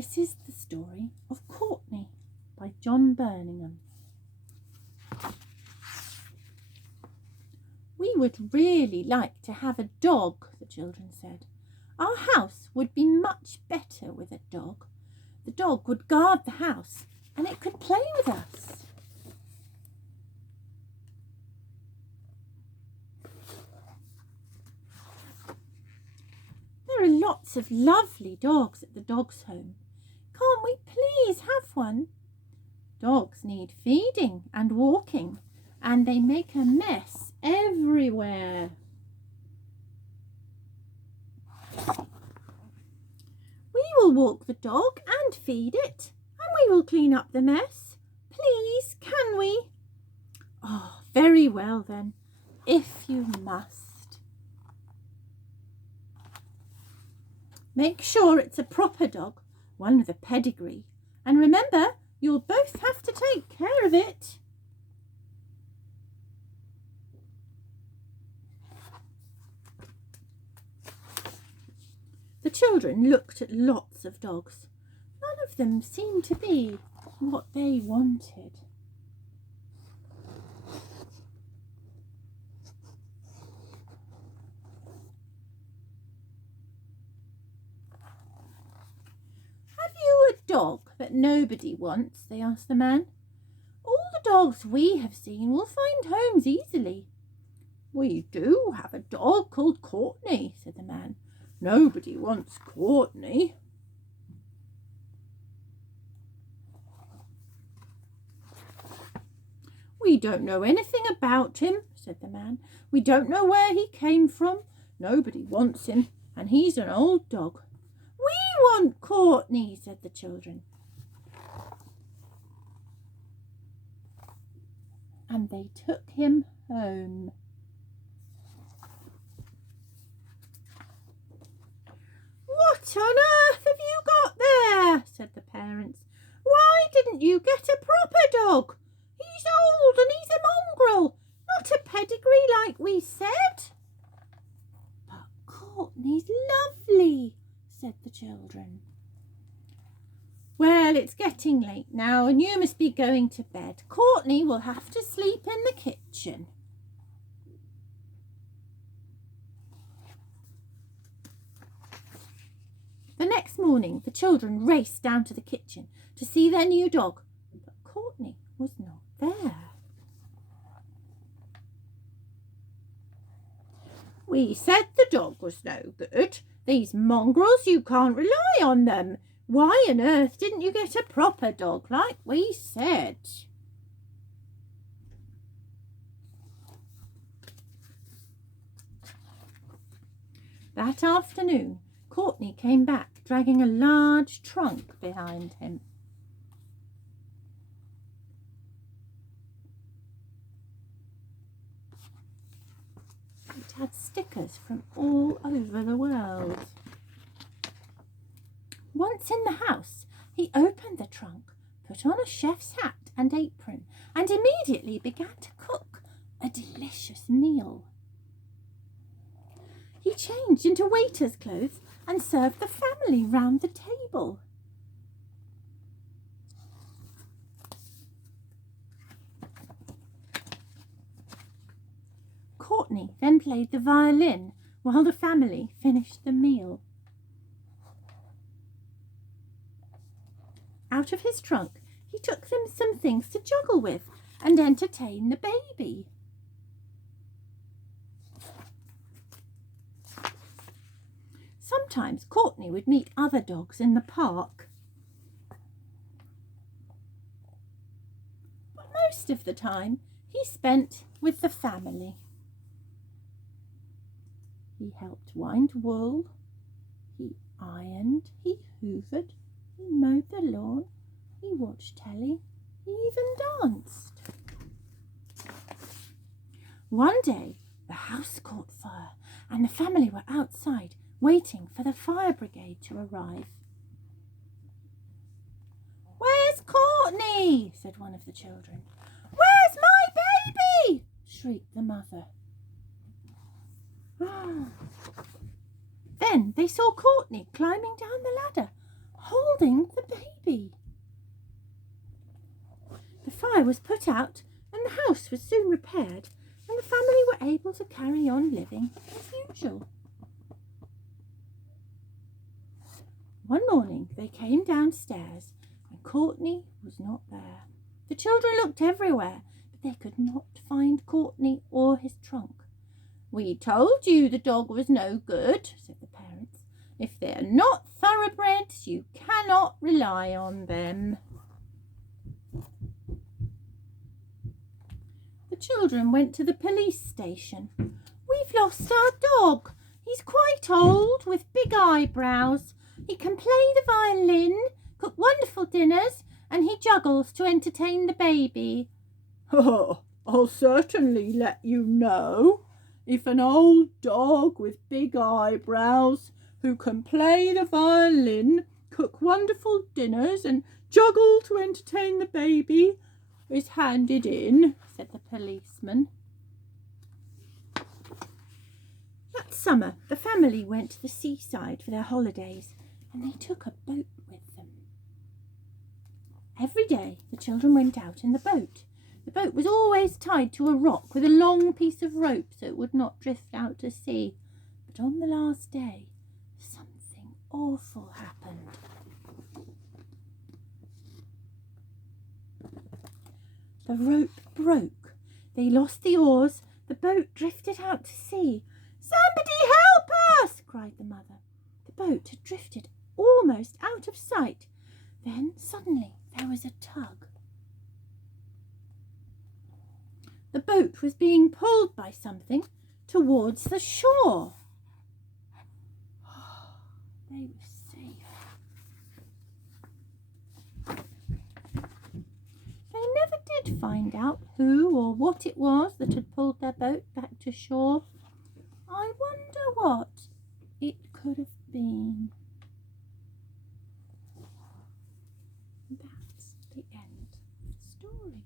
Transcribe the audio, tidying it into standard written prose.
This is the story of Courtney by John Burningham. We would really like to have a dog, the children said. Our house would be much better with a dog. The dog would guard the house and it could play with us. There are lots of lovely dogs at the dog's home. Can't we please have one? Dogs need feeding and walking, and they make a mess everywhere. We will walk the dog and feed it, and we will clean up the mess. Please, can we? Oh, very well then, if you must. Make sure it's a proper dog, one with a pedigree, and remember, you'll both have to take care of it. The children looked at lots of dogs. None of them seemed to be what they wanted. Have you a dog that nobody wants? They asked the man. All the dogs we have seen will find homes easily. We do have a dog called Courtney, said the man. Nobody wants Courtney. We don't know anything about him, said the man. We don't know where he came from. Nobody wants him, and he's an old dog. We want Courtney, said the children. And they took him home. What on earth have you got there? Said the parents. Why didn't you get a proper dog? He's old and he's a mongrel, not a pedigree like we said. But Courtney's lovely, said the children. Well, it's getting late now and you must be going to bed. Courtney will have to sleep in the kitchen. The next morning, the children raced down to the kitchen to see their new dog, but Courtney was not there. We said the dog was no good. These mongrels, you can't rely on them. Why on earth didn't you get a proper dog like we said? That afternoon, Courtney came back dragging a large trunk behind him. It had stickers from all over the world. Once in the house, he opened the trunk, put on a chef's hat and apron, and immediately began to cook a delicious meal. He changed into waiter's clothes and served the family round the table. Courtney then played the violin while the family finished the meal. Out of his trunk, he took them some things to juggle with and entertain the baby. Sometimes Courtney would meet other dogs in the park. But most of the time he spent with the family. He helped wind wool, he ironed, he hoovered, he mowed the lawn, he watched telly, he even danced. One day the house caught fire and the family were outside waiting for the fire brigade to arrive. Where's Courtney? Said one of the children. Where's my baby? Shrieked the mother. Then they saw Courtney climbing down the ladder. holding the baby. The fire was put out and the house was soon repaired, and the family were able to carry on living as usual. One morning they came downstairs and Courtney was not there. The children looked everywhere, but they could not find Courtney or his trunk. "We told you the dog was no good," said the parents. "If they're not thoroughbreds, you cannot rely on them." The children went to the police station. "We've lost our dog. He's quite old, with big eyebrows. He can play the violin, cook wonderful dinners, and he juggles to entertain the baby." "Oh, I'll certainly let you know. If an old dog with big eyebrows, who can play the violin, cook wonderful dinners, and juggle to entertain the baby, is handed in," said the policeman. That summer the family went to the seaside for their holidays, and they took a boat with them. Every day the children went out in the boat. The boat was always tied to a rock with a long piece of rope so it would not drift out to sea. But on the last day, something awful happened. The rope broke. They lost the oars. The boat drifted out to sea. "Somebody help us!" cried the mother. The boat had drifted almost out of sight. Then suddenly there was a tug. The boat was being pulled by something towards the shore. They were safe. They never did find out who or what it was that had pulled their boat back to shore. I wonder what it could have been. That's the end of the story.